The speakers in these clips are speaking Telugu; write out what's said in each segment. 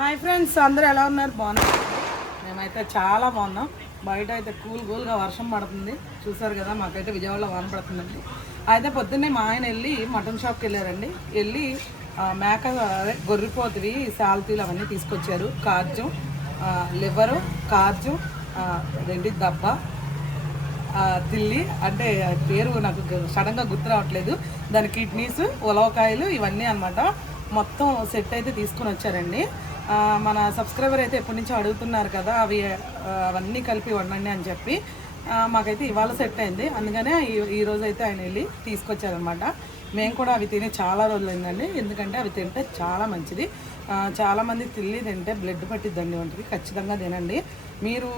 హాయ్ ఫ్రెండ్స్ అందరూ ఎలా ఉన్నారు? బాగున్నారు? మేమైతే చాలా బాగున్నాం. బయట అయితే కూల్ కూల్గా వర్షం పడుతుంది. చూసారు కదా మాకైతే విజయవాడలో వాన పడుతుందండి. అయితే పొద్దున్నే మా ఆయన వెళ్ళి మటన్ షాప్కి వెళ్ళారండి. వెళ్ళి మేక అదే గొర్రెపోతువి సాల్తీలు అవన్నీ తీసుకొచ్చారు. కార్జు లివరు కార్జు రెండు దబ్బ తిల్లి అంటే పేరు నాకు సడన్గా గుర్తు రావట్లేదు. దాని కిడ్నీస్ ఉలవకాయలు ఇవన్నీ అనమాట మొత్తం సెట్ అయితే తీసుకుని వచ్చారండి. మన సబ్స్క్రైబర్ అయితే ఎప్పటి నుంచో అడుగుతున్నారు కదా అవి అవన్నీ కలిపి వండండి అని చెప్పి. మాకైతే ఇవాళ సెట్ అయింది. అందుకనే ఈ- రోజు అయితే ఆయన వెళ్ళి తీసుకొచ్చారనమాట. మేము కూడా అవి తిని చాలా రోజులు అయిందండి ఎందుకంటే అవి తింటే చాలా మంచిది. చాలామంది తిల్లి తింటే బ్లడ్ పట్టిద్దండి వంటికి ఖచ్చితంగా తినండి. మీరు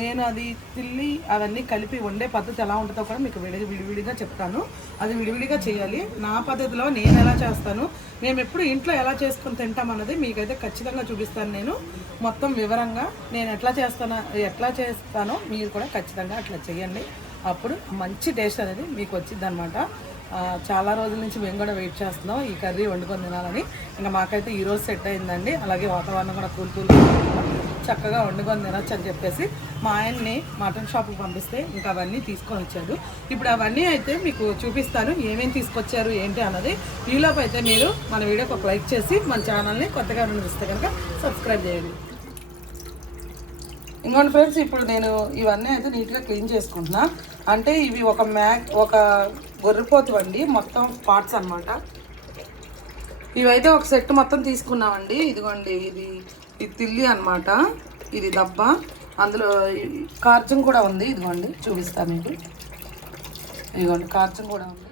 నేను అది తిల్లి అవన్నీ కలిపి వండే పద్ధతి ఎలా ఉంటుందో కూడా మీకు విడి విడివిడిగా చెప్తాను. అది విడివిడిగా చేయాలి. నా పద్ధతిలో నేను ఎలా చేస్తాను మేము ఎప్పుడు ఇంట్లో ఎలా చేసుకొని తింటాం అన్నది మీకైతే ఖచ్చితంగా చూపిస్తాను నేను. మొత్తం వివరంగా నేను ఎట్లా చేస్తాను ఎట్లా చేస్తానో మీరు కూడా ఖచ్చితంగా అట్లా చేయండి అప్పుడు మంచి టేస్ట్ అనేది మీకు వచ్చిందనమాట చాలా రోజుల నుంచి మేము కూడా వెయిట్ చేస్తున్నాం. ఈ కర్రీ వండుకొని తినాలని. ఇంకా మాకైతే ఈరోజు సెట్ అయిందండి. అలాగే వాతావరణం కూడా కూల్ కూల్ చక్కగా వండుకొని తినొచ్చు అని చెప్పేసి మా ఆయన్ని మటన్ షాప్కి పంపిస్తే ఇంకా అవన్నీ తీసుకొని వచ్చాడు. ఇప్పుడు అవన్నీ అయితే మీకు చూపిస్తాను. ఏమేమి తీసుకొచ్చారు ఏంటి అన్నది. ఈలోపు అయితే మీరు మన వీడియోకి ఒక లైక్ చేసి మన ఛానల్ని కొత్తగా చూస్తే కనుక సబ్స్క్రైబ్ చేయండి. ఇంకోటి ఫ్రెండ్స్ ఇప్పుడు నేను ఇవన్నీ అయితే నీట్గా క్లీన్ చేసుకుంటున్నా. అంటే ఇవి ఒక మ్యాక్ ఒక గొర్రెపోతు అండి మొత్తం పార్ట్స్ అన్నమాట. ఇవైతే ఒక సెట్ మొత్తం తీసుకున్నామండి. ఇదిగోండి ఇది ఇది తిల్లి అన్నమాట. ఇది దబ్బ. అందులో కార్చం కూడా ఉంది. ఇదిగోండి చూపిస్తాను మీకు. ఇదిగోండి కార్చం కూడా ఉంది.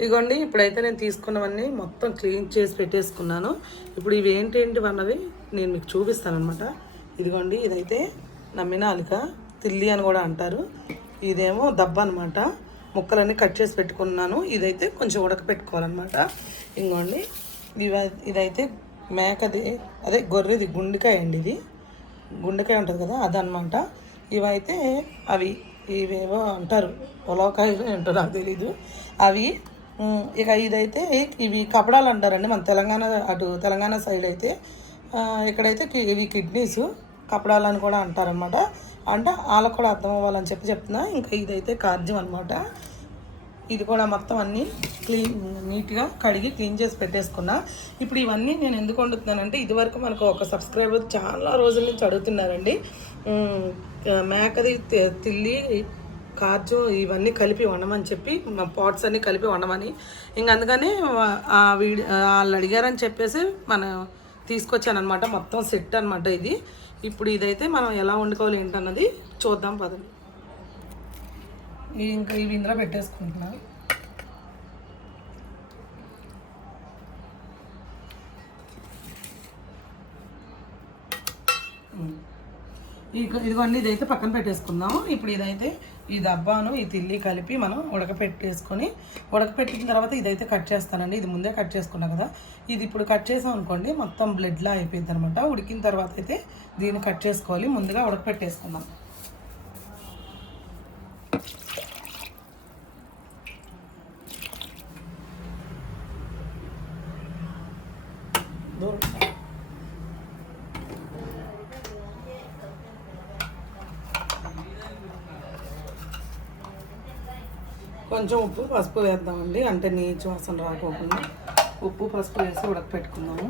ఇదిగోండి ఇప్పుడైతే నేను తీసుకున్నవన్నీ మొత్తం క్లీన్ చేసి పెట్టేసుకున్నాను. ఇప్పుడు ఇవి ఏంటి ఏంటి అన్నవి నేను మీకు చూపిస్తాను అనమాట ఇదిగోండి ఇదైతే నమ్మినాలిక. తిల్లి అని కూడా అంటారు. ఇదేమో దబ్బ అనమాట ముక్కలన్నీ కట్ చేసి పెట్టుకున్నాను. ఇదైతే కొంచెం ఉడకపెట్టుకోవాలన్నమాట. ఇంకోండి ఇవ ఇదైతే మేకది అదే గొర్రెది గుండెకాయ అండి ఇది. గుండెకాయ ఉంటుంది కదా అదనమాట ఇవైతే అవి ఇవేవో అంటారు. ఉలవకాయలు ఏంటో నాకు తెలీదు. అవి ఇక ఇదైతే ఇవి కపడాలు అంటారండి మన తెలంగాణ అటు తెలంగాణ సైడ్ అయితే. ఇక్కడైతే ఇవి కిడ్నీస్. కపడాలు అని కూడా అంటారనమాట అంటే వాళ్ళకు కూడా అర్థం అవ్వాలని చెప్పి చెప్తున్నా. ఇంకా ఇదైతే కార్జ్యం అనమాట ఇది కూడా మొత్తం అన్నీ క్లీన్ నీట్గా కడిగి క్లీన్ చేసి పెట్టేసుకున్నా. ఇప్పుడు ఇవన్నీ నేను ఎందుకు వండుతున్నానంటే ఇదివరకు మనకు ఒక సబ్స్క్రైబర్ చాలా రోజుల నుంచి అడుగుతున్నారండి. మేకది తిల్లి కాజు ఇవన్నీ కలిపి వండమని చెప్పి మా పాట్స్ అన్నీ కలిపి వండమని. ఇంక అందుకని వీడి ఆ వీడియో వాళ్ళు అడిగారని చెప్పేసి మనం తీసుకొచ్చాను అనమాట మొత్తం సెట్ అనమాట ఇది. ఇప్పుడు ఇదైతే మనం ఎలా వండుకోవాలి ఏంటన్నది చూద్దాం పదండి. ఇంకా ఇవి ఇందులో పెట్టేసుకుంటున్నాను ఇదిగోండి ఇదైతే పక్కన పెట్టేసుకుందాం ఇప్పుడు ఇదైతే ఈ దబ్బాను ఈ తిల్లి కలిపి మనం ఉడకపెట్టేసుకొని ఉడకపెట్టిన తర్వాత ఇదైతే కట్ చేస్తానండి. ఇది ముందే కట్ చేసుకున్నా కదా. ఇది ఇప్పుడు కట్ చేసాం అనుకోండి మొత్తం బ్లడ్లా అయిపోయింది అనమాట ఉడికిన తర్వాత అయితే దీన్ని కట్ చేసుకోవాలి. ముందుగా ఉడకపెట్టేసుకుందాం. కొంచెం ఉప్పు పసుపు వేద్దామండి. అంటే నీచు వాసన రాకోకుండా ఉప్పు పసుపు వేసి ఉడకపెట్టుకుందాము.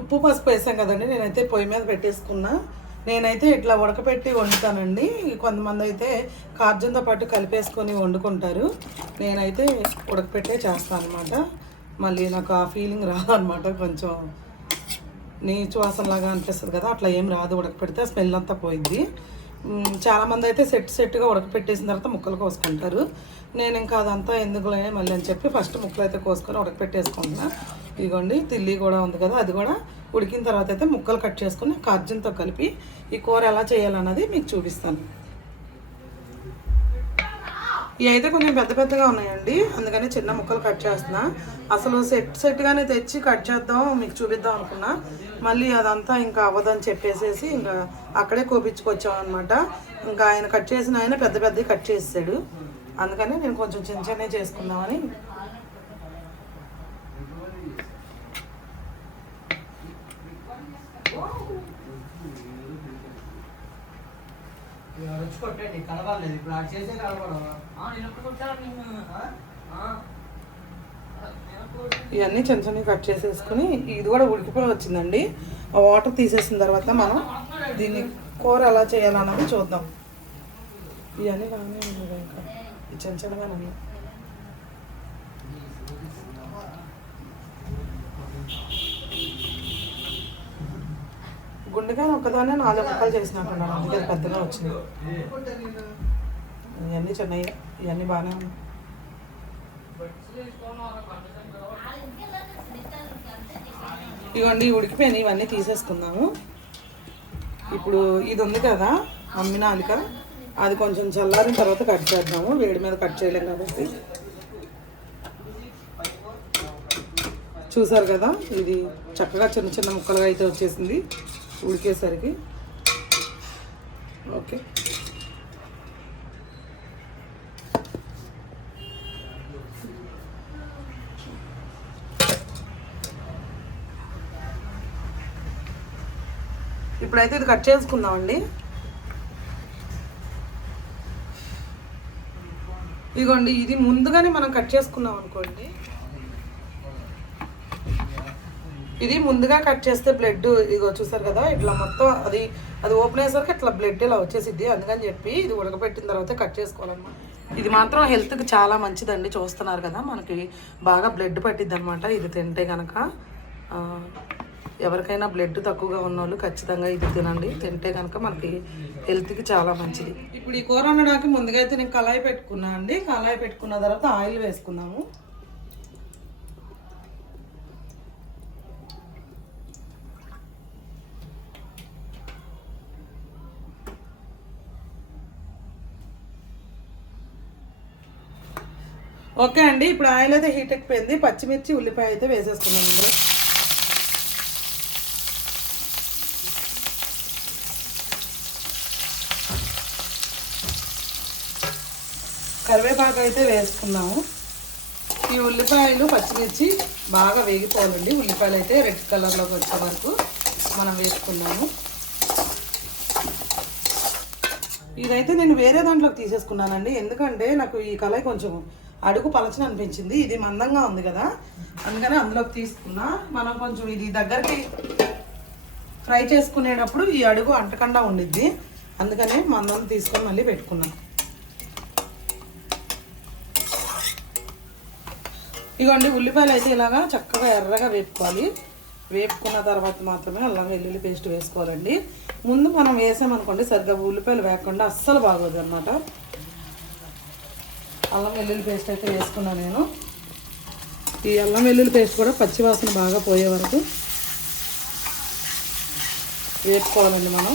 ఉప్పు పసుపు వేసాం కదండి. నేనైతే పొయ్యి మీద పెట్టేసుకున్నా. నేనైతే ఇట్లా ఉడకపెట్టి వండుతానండి. కొంతమంది అయితే కార్జంతో పాటు కలిపేసుకొని వండుకుంటారు. నేనైతే ఉడకపెట్టే చేస్తాను అనమాట మళ్ళీ నాకు ఆ ఫీలింగ్ రాదనమాట. కొంచెం నీచు వాసనలాగా అనిపిస్తుంది కదా అట్లా ఏం రాదు ఉడకపెడితే స్మెల్ అంతా పోయింది చాలామంది అయితే సెట్ సెట్గా ఉడకపెట్టేసిన తర్వాత ముక్కలు కోసుకుంటారు. నేను ఇంకా అదంతా ఎందుకులే మళ్ళీ అని చెప్పి ఫస్ట్ ముక్కలు అయితే కోసుకొని ఉడకపెట్టేసుకుంటున్నా. ఇదిగోండి తిల్లి కూడా ఉంది కదా అది కూడా ఉడికిన తర్వాత అయితే ముక్కలు కట్ చేసుకుని కార్జంతో కలిపి ఈ కూర ఎలా చేయాలన్నది మీకు చూపిస్తాను. ఇవి అయితే కొంచెం పెద్ద పెద్దగా ఉన్నాయండి. అందుకని చిన్న ముక్కలు కట్ చేస్తున్నా. అసలు సెట్ సెట్గానే తెచ్చి కట్ చేద్దాం మీకు చూపిద్దాం అనుకున్నా. మళ్ళీ అదంతా ఇంకా అవ్వదని చెప్పేసేసి ఇంకా అక్కడే కోపించుకొచ్చాం అనమాట ఇంకా ఆయన కట్ చేసిన ఆయన పెద్ద పెద్దవి కట్ చేసాడు అందుకని నేను కొంచెం చిన్న చిన్న చేసుకుందామని. కొట్టండి ఇప్పుడు అది చేసే కలవడం ఇవన్నీ చిన్న చిన్నవి కట్ చేసేసుకుని ఇది కూడా ఉడికిపోయి వచ్చిందండి. ఆ వాటర్ తీసేసిన తర్వాత మనం దీన్ని కూర ఎలా చేయాలన్నది చూద్దాం. ఇవన్నీ బాగానే ఉన్నాయి ఇంకా. చిన్న చిన్నగానే ఉన్నాయి. గుండెకాయ ఒక్కదానే నాలుగు ముక్కలు చేసినట్టున్నాను అందుకే పెద్దగా వచ్చింది. ఇవన్నీ చిన్నవి ఇవన్నీ బాగానే ఉన్నాయి. ఇవన్నీ ఉడికిపోయినాయి. ఇవన్నీ తీసేసుకుందాము. ఇప్పుడు ఇది ఉంది కదా అమ్మిన అలిక అది కొంచెం చల్లారిన తర్వాత కట్ చేద్దాము. వేడి మీద కట్ చేయలేం కాబట్టి. చూసారు కదా ఇది చక్కగా చిన్న చిన్న ముక్కలుగా అయితే వచ్చేసింది. ఉడికేసరికి. ఓకే. ఇప్పుడైతే ఇది కట్ చేసుకుందామండి. ఇదిగోండి ఇది ముందుగానే మనం కట్ చేసుకున్నాం అనుకోండి ఇది ముందుగా కట్ చేస్తే బ్లడ్ ఇదిగో చూసారు కదా ఇట్లా మొత్తం అది అది ఓపెన్ అయ్యేసరికి ఇట్లా బ్లడ్ ఇలా వచ్చేసిద్ది. అందుకని చెప్పి ఇది ఉడకబెట్టిన తర్వాత కట్ చేసుకోవాలన్నమాట. ఇది మాత్రం హెల్త్కి చాలా మంచిదండి చూస్తున్నారు కదా మనకి బాగా బ్లడ్ పట్టిద్ది అనమాట ఇది తింటే కనుక ఎవరికైనా బ్లడ్ తక్కువగా ఉన్న వాళ్ళు ఖచ్చితంగా ఇది తినండి. తింటే కనుక మనకి హెల్త్కి చాలా మంచిది. ఇప్పుడు ఈ కూర వండడానికి ముందుగా అయితే నేను కళాయి పెట్టుకున్నాను అండి. కళాయి పెట్టుకున్న తర్వాత ఆయిల్ వేసుకున్నాము ఓకే అండి ఇప్పుడు ఆయిల్ అయితే హీట్ ఎక్కిపోయింది. పచ్చిమిర్చి ఉల్లిపాయ అయితే వేసేసుకున్నాం ఇందులో. కరివేపాకు అయితే వేసుకున్నాము. ఈ ఉల్లిపాయలు పచ్చిమిర్చి బాగా వేగిపోవాలండి. ఉల్లిపాయలు అయితే రెడ్ కలర్లోకి వచ్చే వరకు మనం వేసుకున్నాము. ఇదైతే నేను వేరే దాంట్లోకి తీసేసుకున్నానండి. ఎందుకంటే నాకు ఈ కళాయి కొంచెం అడుగు పలచన అనిపించింది. ఇది మందంగా ఉంది కదా. అందుకని అందులోకి తీసుకున్నా. మనం కొంచెం ఇది దగ్గరికి ఫ్రై చేసుకునేటప్పుడు ఈ అడుగు అంటకుండా ఉండిద్ది. అందుకని మందం తీసుకొని మళ్ళీ పెట్టుకున్నాం. ఇగోండి ఉల్లిపాయలు అయితే ఇలాగా చక్కగా ఎర్రగా వేపుకోవాలి. వేపుకున్న తర్వాత మాత్రమే అల్లం వెల్లుల్లి పేస్ట్ వేసుకోవాలండి. ముందు మనం వేసామనుకోండి సరిగ్గా ఉల్లిపాయలు వేయకుండా అస్సలు బాగోదు అనమాట అల్లం వెల్లుల్లి పేస్ట్ అయితే వేసుకున్నాను నేను. ఈ అల్లం వెల్లుల్లి పేస్ట్ కూడా పచ్చివాసన బాగా పోయే వరకు వేపుకోవాలండి మనం.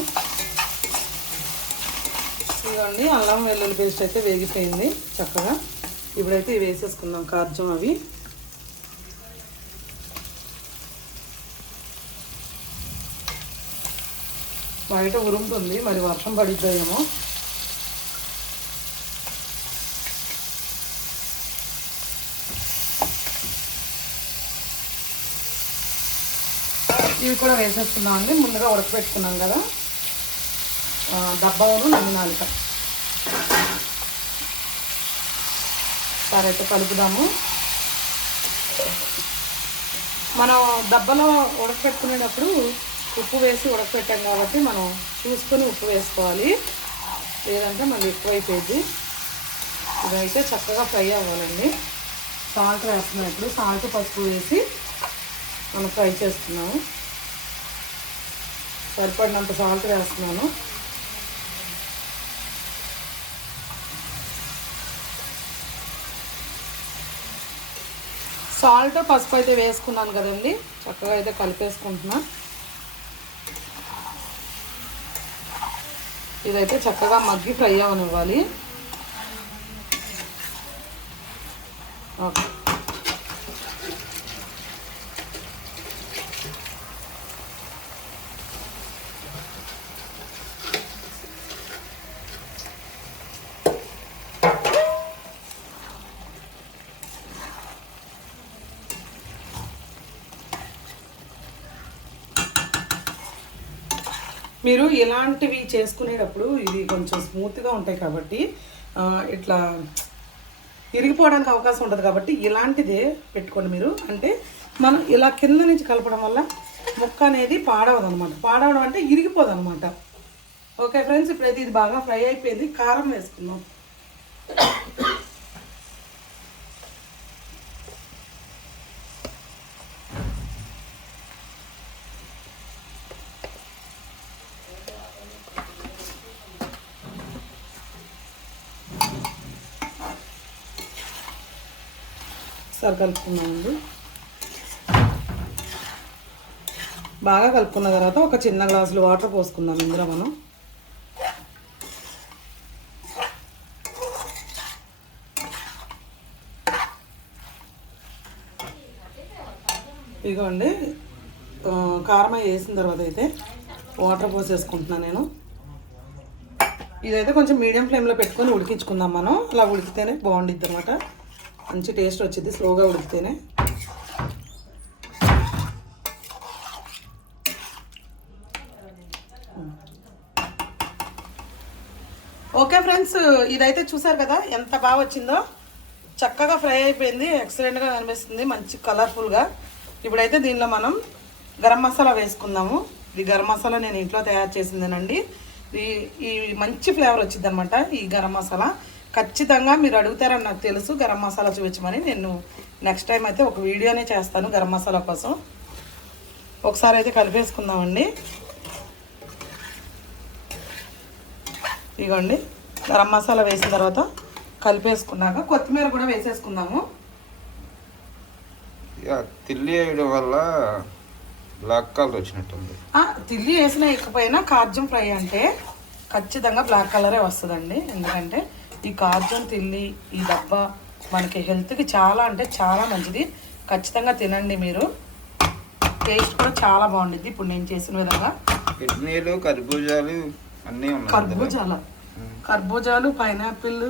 ఇదిగోండి అల్లం వెల్లుల్లి పేస్ట్ అయితే వేగిపోయింది చక్కగా. ఇప్పుడైతే ఇవి వేసేసుకుందాం కార్జం అవి. బయట ఉరుముతుంది మరి వర్షం పడిద్దేమో ఇవి కూడా వేసేస్తున్నాం అండి. ముందుగా ఉడకపెట్టుకున్నాం కదా. డబ్బాను నమ్మినాలిక సరే అయితే కలుపుదాము. మనం దబ్బలో ఉడకపెట్టుకునేటప్పుడు ఉప్పు వేసి ఉడకపెట్టాం కాబట్టి మనం చూసుకొని ఉప్పు వేసుకోవాలి. లేదంటే మళ్ళీ ఎక్కువైపోయింది ఇదైతే చక్కగా ఫ్రై అవ్వాలండి. సాల్ట్ వేస్తున్నాం ఇప్పుడు. సాల్ట్ పసుపు వేసి మనం ఫ్రై చేస్తున్నాము. సరిపడినంత సాల్ట్ వేస్తున్నాను. సాల్ట్ పసుపు అయితే వేసుకున్నాను కదండి. చక్కగా అయితే కలిపేసుకుంటున్నా. ఇదైతే చక్కగా మగ్గి ఫ్రై అవనివ్వాలి. ఓకే. మీరు ఇలాంటివి చేసుకునేటప్పుడు ఇది కొంచెం స్మూత్గా ఉంటాయి కాబట్టి ఇట్లా ఇరిగిపోవడానికి అవకాశం ఉంటుంది కాబట్టి ఇలాంటిదే పెట్టుకోండి మీరు. అంటే మనం ఇలా కింద నుంచి కలపడం వల్ల ముక్క అనేది పాడవదు అనమాట పాడవడం అంటే ఇరిగిపోదు అనమాట ఓకే ఫ్రెండ్స్ ఇప్పుడైతే ఇది బాగా ఫ్రై అయిపోయింది. కారం వేసుకుందాం. ఒకసారి కలుపుకున్నామండి బాగా కలుపుకున్న తర్వాత ఒక చిన్న గ్లాసులు వాటర్ పోసుకుందాం ఇందులో మనం. ఇదిగోండి కారం వేసిన తర్వాత అయితే వాటర్ పోసేసుకుంటున్నాను నేను. ఇదైతే కొంచెం మీడియం ఫ్లేమ్లో పెట్టుకొని ఉడికించుకుందాం మనం. అలా ఉడికితేనే బాగుండిద్ది అనమాట మంచి టేస్ట్ వచ్చింది స్లోగా ఉడికితేనే. ఓకే ఫ్రెండ్స్ ఇదైతే చూసారు కదా ఎంత బాగా వచ్చిందో. చక్కగా ఫ్రై అయిపోయింది ఎక్సలెంట్గా కనిపిస్తుంది మంచి కలర్ఫుల్గా ఇప్పుడైతే దీనిలో మనం గరం మసాలా వేసుకుందాము. ఇది గరం మసాలా నేను ఇంట్లో తయారు చేసిందేనండి. ఈ ఈ మంచి ఫ్లేవర్ వచ్చిందనమాట ఈ గరం మసాలా. ఖచ్చితంగా మీరు అడుగుతారని నాకు తెలుసు. గరం మసాలా చూపించమని నేను నెక్స్ట్ టైం అయితే ఒక వీడియోనే చేస్తాను గరం మసాలా కోసం. ఒకసారి అయితే కలిపేసుకుందామండి. ఇగోండి గరం మసాలా వేసిన తర్వాత కలిపేసుకున్నాక కొత్తిమీర కూడా వేసేసుకుందాము. తిల్లి వేయడం వల్ల బ్లాక్ కలర్ వచ్చినట్టుంది. తిల్లి వేసిన ఇకపోయినా కార్జం ఫ్రై అంటే ఖచ్చితంగా బ్లాక్ కలరే వస్తుందండి. ఎందుకంటే ఈ కార్జం తిల్లి ఈ డబ్బా మనకి హెల్త్కి చాలా అంటే చాలా మంచిది. ఖచ్చితంగా తినండి మీరు. టేస్ట్ కూడా చాలా బాగుండిద్ది. ఇప్పుడు నేను చేసిన విధంగా కిడ్నీలు కర్బూజాలు అన్నీ. కర్బూజాల. కర్బూజాలు పైనాపిల్.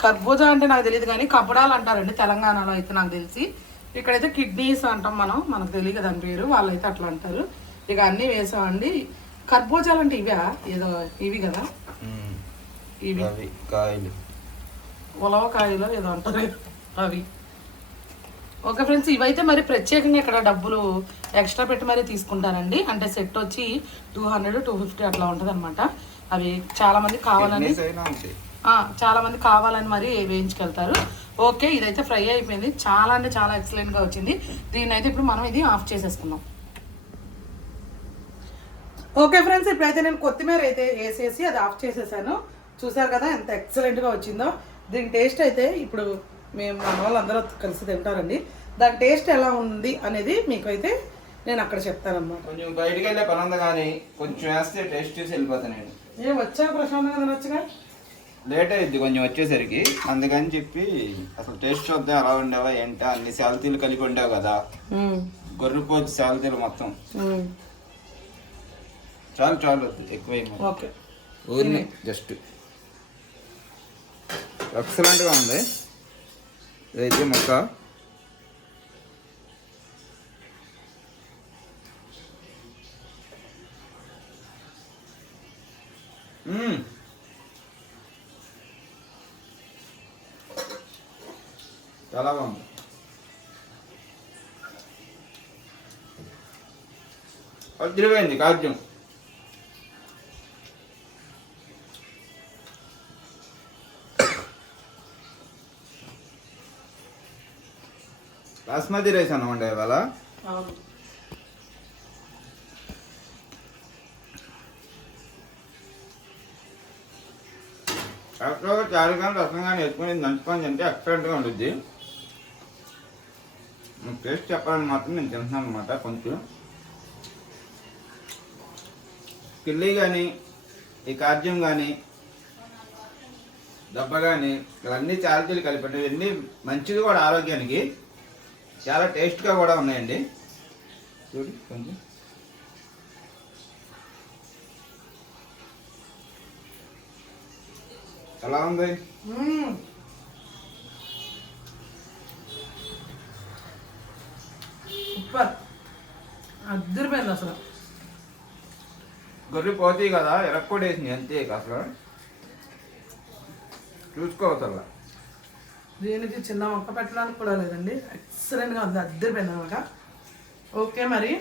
కర్బూజా అంటే నాకు తెలియదు కానీ కపడాలు అంటారండి తెలంగాణలో అయితే నాకు తెలిసి. ఇక్కడైతే కిడ్నీస్ అంటాం మనం. మనకు తెలియదు దాని పేరు. వాళ్ళైతే అట్లా అంటారు. ఇక అన్నీ వేసామండి. కర్బూజాలు అంటే ఇవా? ఏదో ఇవి కదా. ఇవి. అవి కాయలు. ఉలవకాయలో ఏదో అంటారు. అవి ఓకే ఫ్రెండ్స్ ఇవైతే మరి ప్రత్యేకంగా ఇక్కడ డబ్బులు ఎక్స్ట్రా పెట్టి మరీ తీసుకుంటారండి. అంటే సెట్ వచ్చి టూ హండ్రెడ్ టూ ఫిఫ్టీ అట్లా ఉంటుంది అనమాట అవి చాలా మంది కావాలని కిడ్నీస్ అయినా ఉంటాయి ఆ, చాలా మంది కావాలని మరి వేయించుకెళ్తారు. ఓకే ఇదైతే ఫ్రై అయిపోయింది. చాలా అంటే చాలా ఎక్సలెంట్గా వచ్చింది. దీన్ని అయితే ఇప్పుడు మనం ఇది ఆఫ్ చేసేసుకుందాం. ఓకే ఫ్రెండ్స్ ఇప్పుడైతే నేను కొత్తిమీర అయితే వేసేసి అది ఆఫ్ చేసేసాను. చూసారు కదా ఎంత ఎక్సలెంట్గా వచ్చిందో. దీని టేస్ట్ అయితే ఇప్పుడు మేము మన వాళ్ళందరూ కలిసి తింటారండి. దాని టేస్ట్ ఎలా ఉంది అనేది మీకు అయితే నేను అక్కడ చెప్తానన్నమాట. కొంచెం బయటికి వెళ్ళే పని ఉంది కానీ కొంచెం వేస్తే టేస్ట్ చూసి వెళ్ళిపోతాను నేను. ఏ వచ్చా ప్రశాంతంగా తినొచ్చుగా? లేట్ అయింది కొంచెం వచ్చేసరికి. అందుకని చెప్పి అసలు టేస్ట్ చూద్దాం ఎలా ఉండేవా ఏంటా? అన్ని శాలతీలు కలిపి ఉండేవు కదా. గొర్రెపోతు శాలతీలు మొత్తం. చాలు చాలు వద్దు ఎక్కువ. ఓకే. ఊరిని జస్ట్ ఎక్సలెంట్గా ఉంది. ఇదైతే మొక్క. చాలా బాగుంది. వజ్రపోయింది కాజ్యం బాస్మతి రైస్ అన్నమాట ఇవాళ. యాక్చువల్గా చారు కానీ రసం కానీ వేసుకొని నంచుకొని తింటే ఎక్సలెంట్గా ఉంటుంది టేస్ట్ చెప్పాలని మాత్రం నేను తింటున్నాను అనమాట కొంచెం. కిల్లీ కానీ ఈ కార్జ్యం కానీ దెబ్బ కానీ ఇవన్నీ చాలతీలు కలిపి ఇవన్నీ మంచిది కూడా ఆరోగ్యానికి. చాలా టేస్ట్గా కూడా ఉన్నాయండి. చూడు కొంచెం. ఎలా ఉంది. సూపర్. అద్దరిపోయింది అసలు. గొర్రె పోతాయి కదా ఎరక్కొడేసింది అంతే అసలు. చూసుకోవసల్లా దీనికి చిన్న మొక్క పెట్టడానికి కూడా లేదండి. ఎక్సలెంట్గా ఉంది అద్దరిపోయింది అనమాట. ఓకే మరి.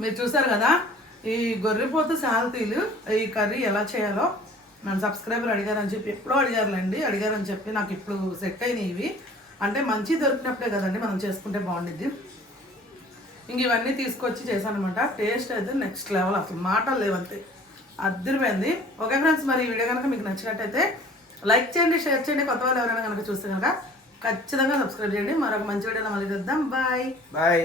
మీరు చూసారు కదా ఈ గొర్రెపోతు శాలతీలు ఈ కర్రీ ఎలా చేయాలో మన సబ్స్క్రైబర్ అడిగారని చెప్పి ఎప్పుడో అడిగారులేండి. అడిగారని చెప్పి నాకు ఇప్పుడు సెట్ అయినాయి ఇవి. అంటే మంచి దొరికినప్పుడే కదండి మనం చేసుకుంటే బాగుండిద్ది. ఇంక ఇవన్నీ తీసుకొచ్చి చేశానమాట టేస్ట్ అయితే నెక్స్ట్ లెవెల్ అసలు మాటలు లేవంతే. అద్దరిపోయింది. ఓకే ఫ్రెండ్స్ మరి ఈ వీడియో కనుక మీకు నచ్చినట్టయితే లైక్ చేయండి షేర్ చేయండి. కొత్త వాళ్ళు ఎవరైనా కనుక చూస్తే కనుక ఖచ్చితంగా సబ్స్క్రైబ్ చేయండి. మరొక మంచి వీడియోలో మళ్ళీ చూద్దాం బాయ్ బాయ్